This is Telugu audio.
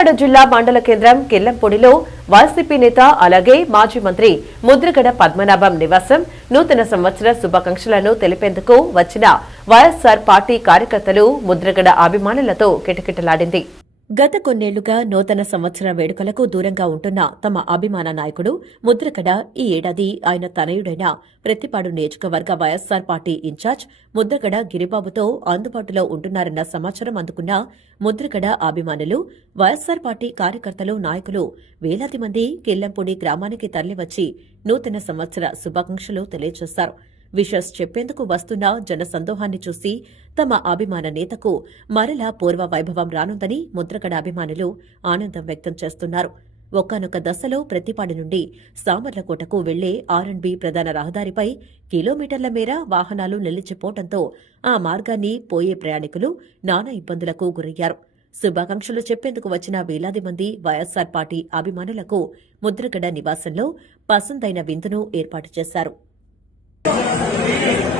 కాకినాడ జిల్లా మండల కేంద్రం కిల్లంపొడిలో వైసీపీ నేత అలాగే మాజీ మంత్రి ముద్రగడ పద్మనాభం నివాసం నూతన సంవత్సర శుభాకాంక్షలను తెలిపేందుకు వచ్చిన వైఎస్సార్ పార్టీ కార్యకర్తలు ముద్రగడ అభిమానులతో కిటకిటలాడింది. గత కొన్నేళ్ళుగా నూతన సంవత్సర వేడుకలకు దూరంగా ఉంటున్న తమ అభిమాన నాయకుడు ముద్రకడ ఈ ఏడాది ఆయన తనయుడైన ప్రతిపాడు నియోజకవర్గ YSR party in charge Mudragada గిరిబాబుతో అందుబాటులో ఉంటున్నారన్న సమాచారం అందుకున్న ముద్రగడ అభిమానులు వైఎస్సార్ పార్టీ కార్యకర్తలు నాయకులు వేలాది మంది కిల్లంపూడి గ్రామానికి తరలివచ్చి నూతన సంవత్సర శుభాకాంక్షలు తెలియజేశారు. విషస్ చెప్పేందుకు వస్తున్న జనసందోహాన్ని చూసి తమ అభిమాన నేతకు మరలా పూర్వ వైభవం రానుందని ముద్రగడ అభిమానులు ఆనందం వ్యక్తం చేస్తున్నారు. ఒకానొక దశలో ప్రతిపాడు నుండి సామర్లకోటకు వెళ్ళే ఆర్ఎండ్బి ప్రధాన రహదారిపై కిలోమీటర్ల మేర వాహనాలు నిలిచిపోవడంతో ఆ మార్గాన్ని పోయే ప్రయాణికులు నానా ఇబ్బందులకు గురయ్యారు. శుభాకాంక్షలు చెప్పేందుకు వచ్చిన వేలాది మంది వైఎస్సార్ పార్టీ అభిమానులకు ముద్రగడ నివాసంలో పసందైన విందును ఏర్పాటు చేశారు. Thank